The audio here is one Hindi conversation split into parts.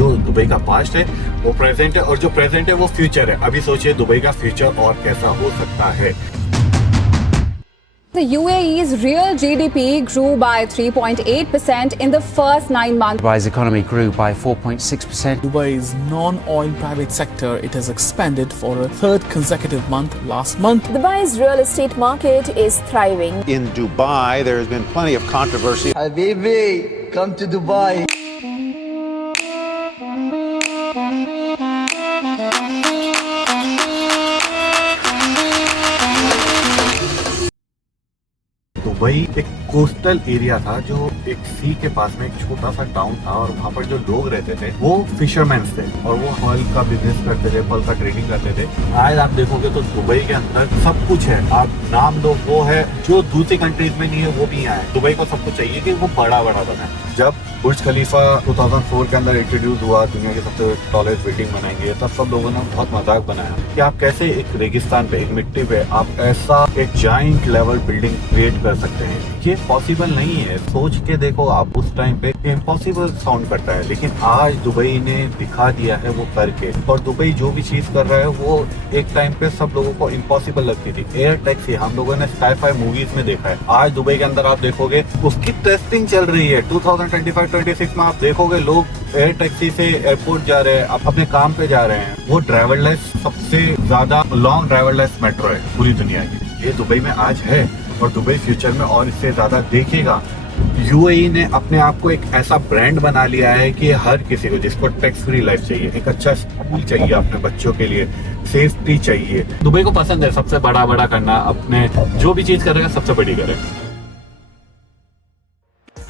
जो दुबई का पास्ट है वो प्रेजेंट है और जो प्रेजेंट है वो फ्यूचर है। अभी सोचिए दुबई का फ्यूचर और कैसा हो सकता है। The UAE's real GDP grew by 3.8% in the first 9 months. Dubai's economy grew by 4.6%. Dubai's non-oil private sector, it has expanded for a third consecutive month last month. Dubai's real estate market is thriving. In Dubai, there has been plenty of controversy. Habibi, come to Dubai. Dubai एक कोस्टल एरिया था जो एक सी के पास में एक छोटा सा टाउन था और वहाँ पर जो लोग रहते थे वो फिशरमैन थे और वो फल का बिजनेस करते थे, फल का ट्रेडिंग करते थे। आज आप देखोगे तो दुबई के अंदर सब कुछ है। आप नाम लो वो है जो दूसरी कंट्रीज में नहीं है वो भी यहाँ है। दुबई को सबको चाहिए कि वो बड़ा बड़ा बनाए। जब बुर्ज खलीफा 2004 के अंदर इंट्रोड्यूस हुआ, दुनिया की सबसे टॉलेस्ट बिल्डिंग बनाएंगे, तब सब लोगों ने बहुत मजाक बनाया कि आप कैसे एक रेगिस्तान पे, एक मिट्टी पे आप ऐसा एक जाइंट लेवल बिल्डिंग क्रिएट कर सकते हैं। ये पॉसिबल नहीं है। सोच के देखो आप, उस टाइम पे इम्पॉसिबल साउंड करता है, लेकिन आज दुबई ने दिखा दिया है वो करके। और दुबई जो भी चीज कर रहा है वो एक टाइम पे सब लोगों को इम्पॉसिबल लगती थी। एयर टैक्सी हम लोगों ने स्काई-फाई मूवीज में देखा है। आज दुबई के अंदर आप देखोगे उसकी टेस्टिंग चल रही है। 2025-26 में आप देखोगे लोग एयर टैक्सी से एयरपोर्ट जा रहे हैं, अपने काम पे जा रहे हैं। वो ड्राइवरलेस, सबसे ज्यादा लॉन्ग ड्राइवरलेस मेट्रो है पूरी दुनिया की। ये दुबई में आज है और दुबई फ्यूचर में और इससे ज्यादा देखेगा। यूएई ने अपने आप को एक ऐसा ब्रांड बना लिया है कि हर किसी को जिसको टैक्स फ्री लाइफ चाहिए, एक अच्छा स्कूल चाहिए अपने बच्चों के लिए, सेफ्टी चाहिए। दुबई को पसंद है सबसे बड़ा करना, अपने जो भी चीज करेगा सबसे बड़ी करेगा।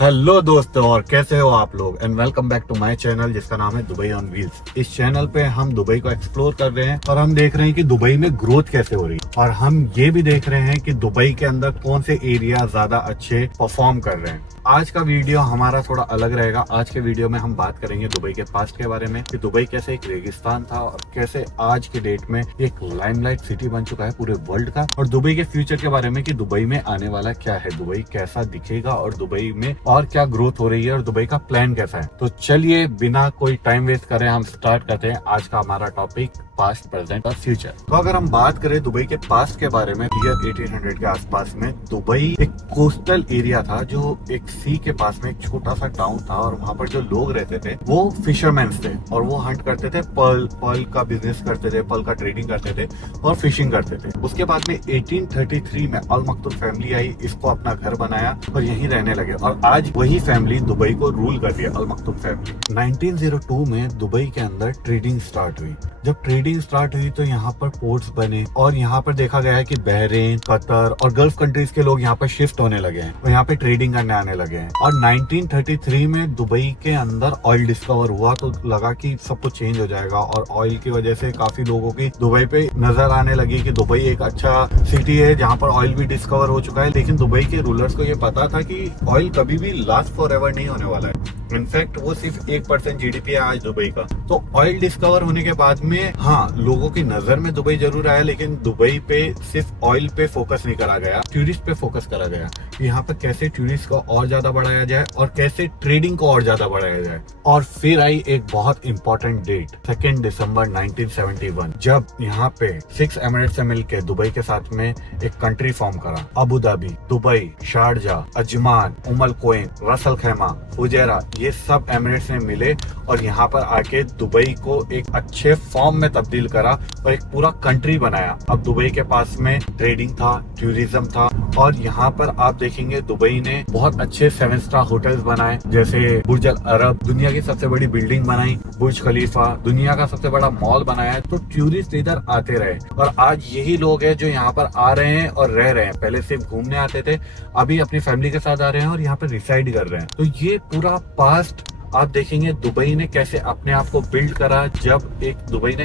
हेलो दोस्तों, और कैसे हो आप लोग, and welcome back to my channel जिसका नाम है दुबई ऑन व्हील्स। इस चैनल पे हम दुबई को एक्सप्लोर कर रहे हैं और हम देख रहे हैं कि दुबई में ग्रोथ कैसे हो रही है, और हम ये भी देख रहे हैं कि दुबई के अंदर कौन से एरिया ज्यादा अच्छे परफॉर्म कर रहे हैं। आज का वीडियो हमारा थोड़ा अलग रहेगा। आज के वीडियो में हम बात करेंगे दुबई के पास्ट के बारे में, कि दुबई कैसे एक रेगिस्तान था और कैसे आज के डेट में एक लाइमलाइट सिटी बन चुका है पूरे वर्ल्ड का, और दुबई के फ्यूचर के बारे में कि दुबई में आने वाला क्या है, दुबई कैसा दिखेगा और दुबई में और क्या ग्रोथ हो रही है और दुबई का प्लान कैसा है। तो चलिए बिना कोई टाइम वेस्ट करें हम स्टार्ट करते हैं आज का हमारा टॉपिक, पास्ट, प्रेजेंट और फ्यूचर। तो अगर हम बात करें दुबई के पास्ट के बारे में, ईयर 1800 के आसपास में दुबई एक कोस्टल एरिया था जो एक सी के पास में एक छोटा सा टाउन था और वहाँ पर जो लोग रहते थे वो फिशरमैन थे और वो हंट करते थे, पर्ल का बिजनेस करते थे, पर्ल का ट्रेडिंग करते थे और फिशिंग करते थे। उसके बाद में 1833 में अल मक्तूम फैमिली आई, इसको अपना घर बनाया और यहीं रहने लगे, और आज वही फैमिली दुबई को रूल कर रही है, अल मक्तूम फैमिली। 1902 में दुबई के अंदर ट्रेडिंग स्टार्ट हुई। जब ट्रेडिंग स्टार्ट हुई तो यहाँ पर पोर्ट्स बने और यहाँ पर देखा गया है कि बहरीन, कतर और गल्फ कंट्रीज के लोग यहाँ पर शिफ्ट होने लगे हैं और यहाँ पे ट्रेडिंग करने आने लगे हैं। और 1933 में दुबई के अंदर ऑयल डिस्कवर हुआ तो लगा कि सब कुछ चेंज हो जाएगा, और ऑयल की वजह से काफी लोगों की दुबई पे नजर आने लगी कि दुबई एक अच्छा सिटी है जहाँ पर ऑयल भी डिस्कवर हो चुका है। लेकिन दुबई के रूलर्स को ये पता था कि ऑयल कभी भी लास्ट फॉर एवर नहीं होने वाला है। इनफैक्ट वो सिर्फ 1% जीडीपी है आज दुबई का। तो ऑयल डिस्कवर होने के बाद में हाँ, लोगों की नजर में दुबई जरूर आया, लेकिन दुबई पे सिर्फ ऑयल पे फोकस नहीं करा गया, टूरिस्ट पे फोकस करा गया। यहाँ पे कैसे टूरिस्ट को और ज्यादा बढ़ाया जाए और कैसे ट्रेडिंग को और ज्यादा बढ़ाया जाए। और फिर आई एक बहुत इंपॉर्टेंट डेट, 2 दिसंबर 1971, जब यहाँ पे 6 एमिरेट्स से मिलकर दुबई के साथ में एक कंट्री फॉर्म करा। Abu Dhabi, Dubai, Sharjah, Ajman, Umm al Quwain, Ras al Khaimah, Fujairah, ये सब एमिरेट्स में मिले और यहाँ पर आके दुबई को एक अच्छे फॉर्म में तब्दील करा और एक पूरा कंट्री बनाया। अब दुबई के पास में ट्रेडिंग था, टूरिज्म था, और यहाँ पर आप देखेंगे दुबई ने बहुत अच्छे 7 स्टार होटल्स बनाए, जैसे बुर्ज अल अरब, दुनिया की सबसे बड़ी बिल्डिंग बनाई, बुर्ज खलीफा, दुनिया का सबसे बड़ा मॉल बनाया। तो टूरिस्ट इधर आते रहे और आज यही लोग हैं जो यहाँ पर आ रहे हैं और रह रहे हैं। पहले सिर्फ घूमने आते थे, अभी अपनी फैमिली के साथ आ रहे हैं और यहाँ पर रिसाइड कर रहे हैं। तो ये पूरा पास्ट आप देखेंगे दुबई ने कैसे अपने आप को बिल्ड करा। जब एक दुबई ने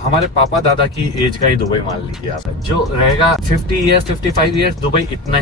हमारे पापा दादा की एज का ही दुबई मान लीजिए आप, जो रहेगा 50 ईयर्स 55 ईयर्स, दुबई इतना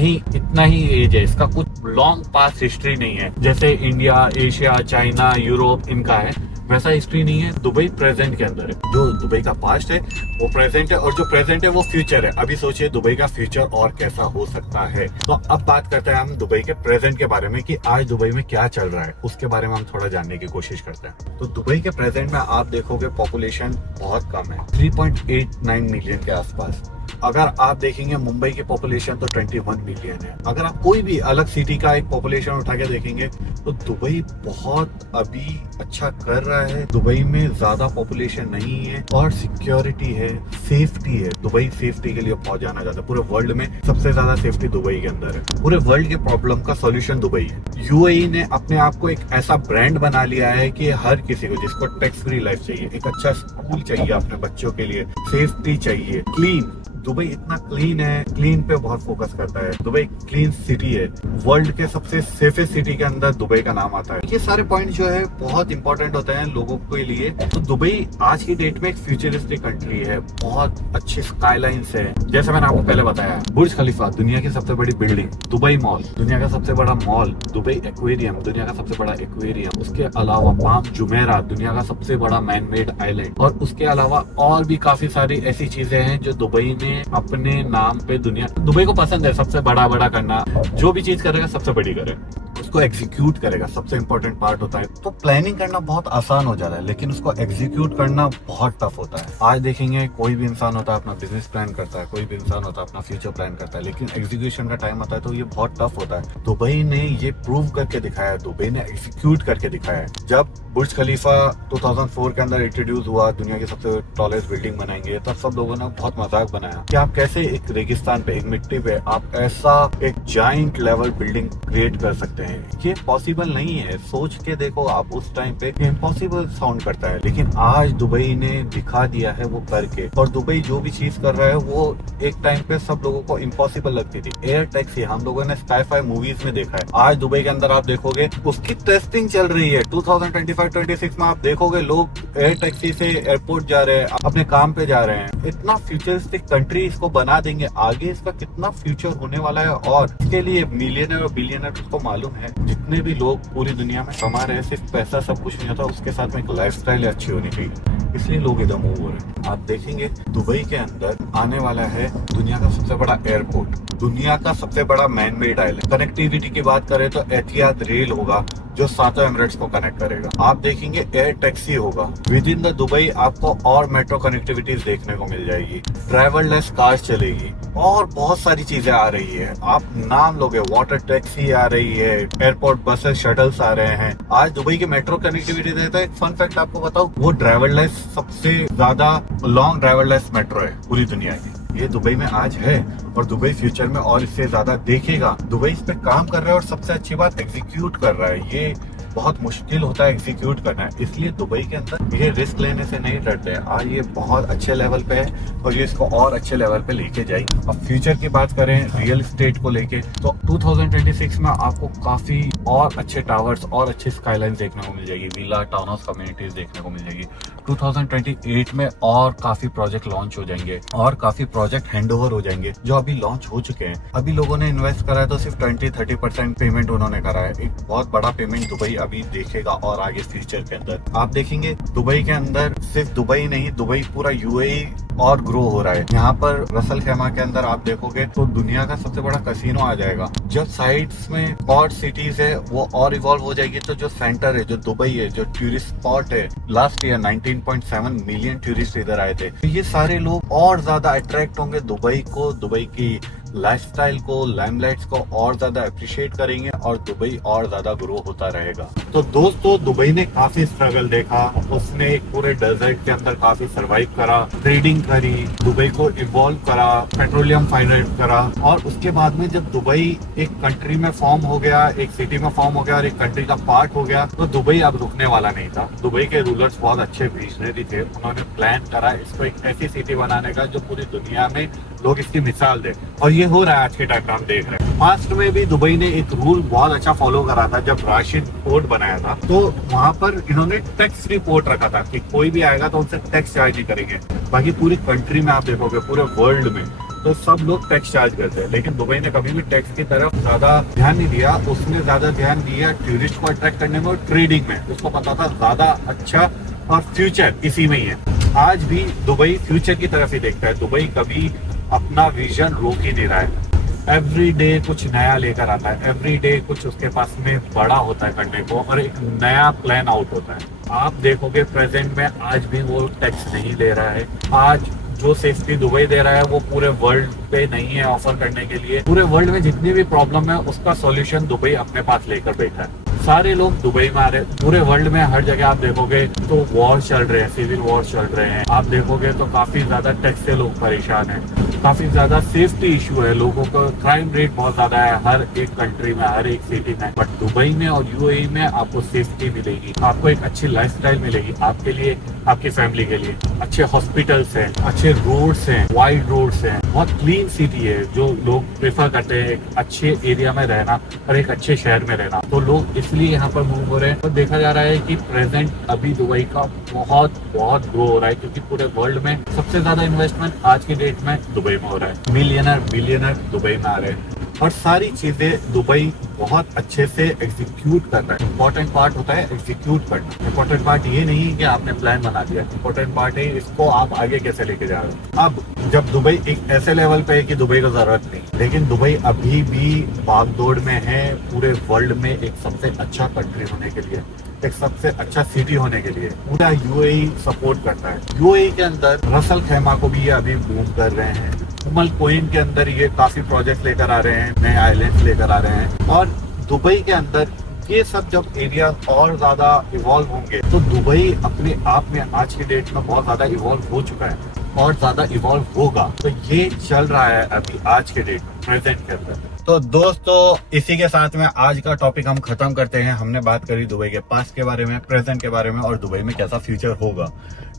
ही एज है, इसका कुछ लॉन्ग पास्ट हिस्ट्री नहीं है जैसे इंडिया, एशिया, चाइना, यूरोप इनका है। वैसा हिस्ट्री नहीं है, दुबई प्रेजेंट के अंदर है। जो दुबई का पास्ट है वो प्रेजेंट है, और जो प्रेजेंट है वो फ्यूचर है। अभी सोचिए दुबई का फ्यूचर और कैसा हो सकता है। तो अब बात करते हैं हम दुबई के प्रेजेंट के बारे में कि आज दुबई में क्या चल रहा है, उसके बारे में हम थोड़ा जानने की कोशिश करते हैं। तो दुबई के प्रेजेंट में आप देखोगे पॉपुलेशन बहुत कम है, 3.89 मिलियन के आसपास। अगर आप देखेंगे मुंबई की पॉपुलेशन तो 21 मिलियन है। अगर आप कोई भी अलग सिटी का एक पॉपुलेशन उठा के देखेंगे तो दुबई बहुत अभी अच्छा कर रहा है। दुबई में ज्यादा पॉपुलेशन नहीं है और सिक्योरिटी है, सेफ्टी है। दुबई सेफ्टी के लिए बहुत जाना जाता है। पूरे वर्ल्ड में सबसे ज्यादा सेफ्टी दुबई के अंदर है। पूरे वर्ल्ड के प्रॉब्लम का सॉल्यूशन दुबई है। यूएई ने अपने आप को एक ऐसा ब्रांड बना लिया है कि हर किसी को, जिसको टैक्स फ्री लाइफ चाहिए, एक अच्छा स्कूल चाहिए अपने बच्चों के लिए, सेफ्टी चाहिए, क्लीन। दुबई इतना क्लीन है, क्लीन पे बहुत फोकस करता है। दुबई क्लीन सिटी है, वर्ल्ड के सबसे सेफेस्ट सिटी के अंदर दुबई का नाम आता है। ये सारे पॉइंट जो है बहुत इंपॉर्टेंट होते हैं लोगों के लिए। तो दुबई आज की डेट में एक फ्यूचरिस्टिक कंट्री है, बहुत अच्छी स्काईलाइंस है। जैसे मैंने आपको पहले बताया, बुर्ज खलीफा दुनिया की सबसे बड़ी बिल्डिंग, दुबई मॉल दुनिया का सबसे बड़ा मॉल, दुबई एक्वेरियम दुनिया का सबसे बड़ा एक्वेरियम, उसके अलावा पाम जुमेरा दुनिया का सबसे बड़ा मैन मेड आइलैंड, और उसके अलावा और भी काफी सारी ऐसी चीजें हैं जो दुबई ने अपने नाम पे दुबई को पसंद है सबसे बड़ा करना। जो भी चीज करेगा सबसे बड़ी करे, उसको एग्जीक्यूट करेगा, सबसे इंपॉर्टेंट पार्ट होता है। तो प्लानिंग करना बहुत आसान हो जाता है, लेकिन उसको एग्जीक्यूट करना बहुत टफ होता है। आज देखेंगे कोई भी इंसान होता है अपना बिजनेस प्लान करता है, कोई भी इंसान होता है अपना फ्यूचर प्लान करता है, लेकिन एग्जीक्यूशन का टाइम आता है तो ये बहुत टफ होता है। दुबई ने ये प्रूव करके दिखाया, दुबई ने एग्जीक्यूट करके दिखाया है। जब बुर्ज खलीफा 2004 के अंदर इंट्रोड्यूस हुआ, दुनिया की सबसे टॉलेस्ट बिल्डिंग बनाएंगे, तब सब लोगों ने बहुत मजाक बनाया कि आप कैसे एक रेगिस्तान पे, एक मिट्टी पे आप ऐसा एक जाइंट लेवल बिल्डिंग क्रिएट कर सकते हैं। ये पॉसिबल नहीं है। सोच के देखो आप, उस टाइम पे इम्पॉसिबल साउंड करता है, लेकिन आज दुबई ने दिखा दिया है वो करके। और दुबई जो भी चीज कर रहा है वो एक टाइम पे सब लोगों को इम्पॉसिबल लगती थी। एयर टैक्सी हम लोगों ने स्काई-फाई मूवीज में देखा है, आज दुबई के अंदर आप देखोगे उसकी टेस्टिंग चल रही है। 2025-26 में आप देखोगे लोग एयर टैक्सी से एयरपोर्ट जा रहे हैं, अपने काम पे जा रहे हैं। इतना फ्यूचरिस्टिक कंट्री इसको बना देंगे, आगे इसका कितना फ्यूचर होने वाला है। और इसके लिए मिलियनर और बिलियनर को मालूम है, जितने भी लोग पूरी दुनिया में कमा रहे हैं, सिर्फ पैसा सब कुछ नहीं होता, उसके साथ में एक लाइफस्टाइल अच्छी होनी चाहिए। इसलिए लोग इधर मूव हो रहे हैं। आप देखेंगे दुबई के अंदर आने वाला है दुनिया का सबसे बड़ा एयरपोर्ट, दुनिया का सबसे बड़ा मैन मेड आइलैंड। कनेक्टिविटी की बात करें तो एतिहाद रेल होगा जो सातों एमिरेट्स को कनेक्ट करेगा। आप देखेंगे एयर टैक्सी होगा विद इन द दुबई, आपको और मेट्रो कनेक्टिविटीज देखने को मिल जाएगी, ड्राइवरलेस कार्स चलेगी और बहुत सारी चीजें आ रही है। आप नाम लोगे, वाटर टैक्सी आ रही है, एयरपोर्ट बसेस, शटल्स आ रहे हैं। आज दुबई की मेट्रो कनेक्टिविटी देता है। एक फन फैक्ट आपको बताऊं, वो ड्राइवरलेस सबसे ज्यादा लॉन्ग ड्राइवरलेस मेट्रो है पूरी दुनिया की। ये दुबई में आज है और दुबई फ्यूचर में और इससे ज्यादा देखेगा। दुबई इस पे काम कर रहा है और सबसे अच्छी बात एग्जीक्यूट कर रहा है। ये बहुत मुश्किल होता है एग्जीक्यूट करना, इसलिए दुबई के अंदर ये रिस्क लेने से नहीं डरते। आज ये बहुत अच्छे लेवल पे है और ये इसको और अच्छे लेवल पे लेके जाएगी। अब फ्यूचर की बात करें रियल एस्टेट को लेके, तो 2026 में आपको काफी और अच्छे टावर्स और अच्छे स्काईलाइन देखने को मिल जाएगी, विला टाउन हाउस कम्युनिटीज देखने को मिल जाएगी। 2028 में और काफी प्रोजेक्ट लॉन्च हो जाएंगे और काफी प्रोजेक्ट हैंड ओवर हो जाएंगे जो अभी लॉन्च हो चुके हैं। अभी लोगों ने इन्वेस्ट करा है तो सिर्फ 20-30% पेमेंट उन्होंने करा है। एक बहुत बड़ा पेमेंट दुबई अभी देखेगा और आगे फ्यूचर के अंदर आप देखेंगे दुबई के अंदर सिर्फ दुबई नहीं, दुबई पूरा यूएई और ग्रो हो रहा है। यहाँ पर रसल खेमा के अंदर आप देखोगे तो दुनिया का सबसे बड़ा कसिनो आ जाएगा। जब साइड्स में और सिटीज है वो और इवॉल्व हो जाएगी, तो जो सेंटर है, जो दुबई है, जो टूरिस्ट स्पॉट है, लास्ट ईयर 19.7 मिलियन टूरिस्ट इधर आए थे, तो ये सारे लोग और ज्यादा अट्रैक्ट होंगे दुबई को, दुबई की लाइफस्टाइल को, लाइमलाइट्स को और ज्यादा अप्रिशिएट करेंगे और दुबई और ज्यादा ग्रो होता रहेगा। तो दोस्तों दुबई ने काफी स्ट्रगल देखा, उसने एक पूरे डेजर्ट के अंदर काफी सरवाइव करा, ट्रेडिंग करी, दुबई को इवॉल्व करा, पेट्रोलियम फाइनेंस करा, और उसके बाद में जब दुबई एक कंट्री में फॉर्म हो गया, एक सिटी में फॉर्म हो गया और एक कंट्री का पार्ट हो गया, तो दुबई अब रुकने वाला नहीं था। दुबई के रूलर्स बहुत अच्छे विजनरी थे, उन्होंने प्लान करा इसको एक ऐसी सिटी बनाने का जो पूरी दुनिया में लोग इसकी मिसाल दे, और ये हो रहा है आज के टाइम पे हम देख रहे हैं। पास्ट में भी दुबई ने एक रूल बहुत अच्छा फॉलो करा था। जब राशिद पोर्ट बनाया था तो वहां पर इन्होंने टैक्स फ्री पोर्ट रखा था कि कोई भी आएगा तो उनसे टैक्स चार्ज नहीं करेंगे। बाकी पूरी कंट्री में आप देखोगे, पूरे वर्ल्ड में तो सब लोग टैक्स चार्ज करते हैं, लेकिन दुबई ने कभी भी टैक्स की तरफ ज्यादा ध्यान नहीं दिया। उसने ज्यादा ध्यान दिया टूरिस्ट को अट्रैक्ट करने में और ट्रेडिंग में। उसको पता था ज्यादा अच्छा और फ्यूचर इसी में ही है। आज भी दुबई फ्यूचर की तरफ ही देखता है। दुबई कभी अपना विजन रोक ही नहीं रहा है। एवरी डे कुछ नया लेकर आता है, एवरी डे कुछ उसके पास में बड़ा होता है करने को और एक नया प्लान आउट होता है। आप देखोगे प्रेजेंट में आज भी वो टैक्स नहीं ले रहा है। आज जो सेफ्टी दुबई दे रहा है वो पूरे वर्ल्ड पे नहीं है ऑफर करने के लिए। पूरे वर्ल्ड में जितनी भी प्रॉब्लम है उसका सॉल्यूशन दुबई अपने पास लेकर बैठा है। सारे लोग दुबई में आ रहे हैं। पूरे वर्ल्ड में हर जगह आप देखोगे तो वॉर चल रहे हैं, सिविल वॉर चल रहे हैं। आप देखोगे तो काफी ज्यादा टैक्स से लोग परेशान हैं, काफी ज्यादा सेफ्टी इशू है, लोगों का क्राइम रेट बहुत ज्यादा है हर एक कंट्री में, हर एक सिटी में। बट दुबई में और यूएई में आपको सेफ्टी मिलेगी, आपको एक अच्छी लाइफस्टाइल मिलेगी, आपके लिए, आपकी फैमिली के लिए। अच्छे हॉस्पिटल्स हैं, अच्छे रोड्स हैं, वाइड रोड्स हैं, बहुत क्लीन सिटी है जो लोग प्रेफर करते हैं एक अच्छे एरिया में रहना और एक अच्छे शहर में रहना। तो लोग इसलिए यहाँ पर मूव हो रहे हैं। तो देखा जा रहा है कि प्रेजेंट अभी दुबई का बहुत ग्रो हो रहा है, क्योंकि पूरे वर्ल्ड में सबसे ज्यादा इन्वेस्टमेंट आज की डेट में दुबई में हो रहा है। मिलियनर बिलियनर दुबई में आ रहे हैं और सारी चीजें दुबई बहुत अच्छे से एग्जीक्यूट कर रहा है। इम्पोर्टेंट पार्ट होता है एग्जीक्यूट करना। इम्पोर्टेंट पार्ट ये नहीं है कि आपने प्लान बना दिया, इम्पोर्टेंट पार्ट है इसको आप आगे कैसे लेके जा रहे हो। अब जब दुबई एक ऐसे लेवल पे है कि दुबई को जरूरत नहीं, लेकिन दुबई अभी भी भागदौड़ में है पूरे वर्ल्ड में एक सबसे अच्छा कंट्री होने के लिए, एक सबसे अच्छा सिटी होने के लिए। पूरा यूएई सपोर्ट करता है। यूएई के अंदर रसल खैमा को भी ये अभी मूव कर रहे हैं। उमल कोइन के अंदर ये काफी प्रोजेक्ट लेकर आ रहे हैं, नए आइलैंड्स लेकर आ रहे हैं। और दुबई के अंदर ये सब जब एरिया और ज्यादा इवॉल्व होंगे तो दुबई अपने आप में आज की डेट में बहुत ज्यादा इवॉल्व हो चुका है और ज्यादा इवॉल्व होगा। तो ये चल रहा है अभी आज के डेट में, प्रेजेंट के अंदर। तो दोस्तों इसी के साथ में आज का टॉपिक हम खत्म करते हैं। हमने बात करी दुबई के पास्ट के बारे में, प्रेजेंट के बारे में और दुबई में कैसा फ्यूचर होगा।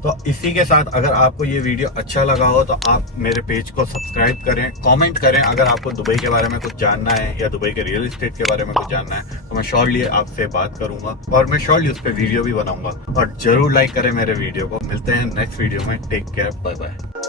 तो इसी के साथ अगर आपको ये वीडियो अच्छा लगा हो तो आप मेरे पेज को सब्सक्राइब करें, कमेंट करें। अगर आपको दुबई के बारे में कुछ जानना है या दुबई के रियल एस्टेट के बारे में कुछ जानना है तो मैं श्योरली आपसे बात करूंगा और मैं श्योरली उस पर वीडियो भी बनाऊंगा। और जरूर लाइक करें मेरे वीडियो को। मिलते हैं नेक्स्ट वीडियो में। Take care, bye bye.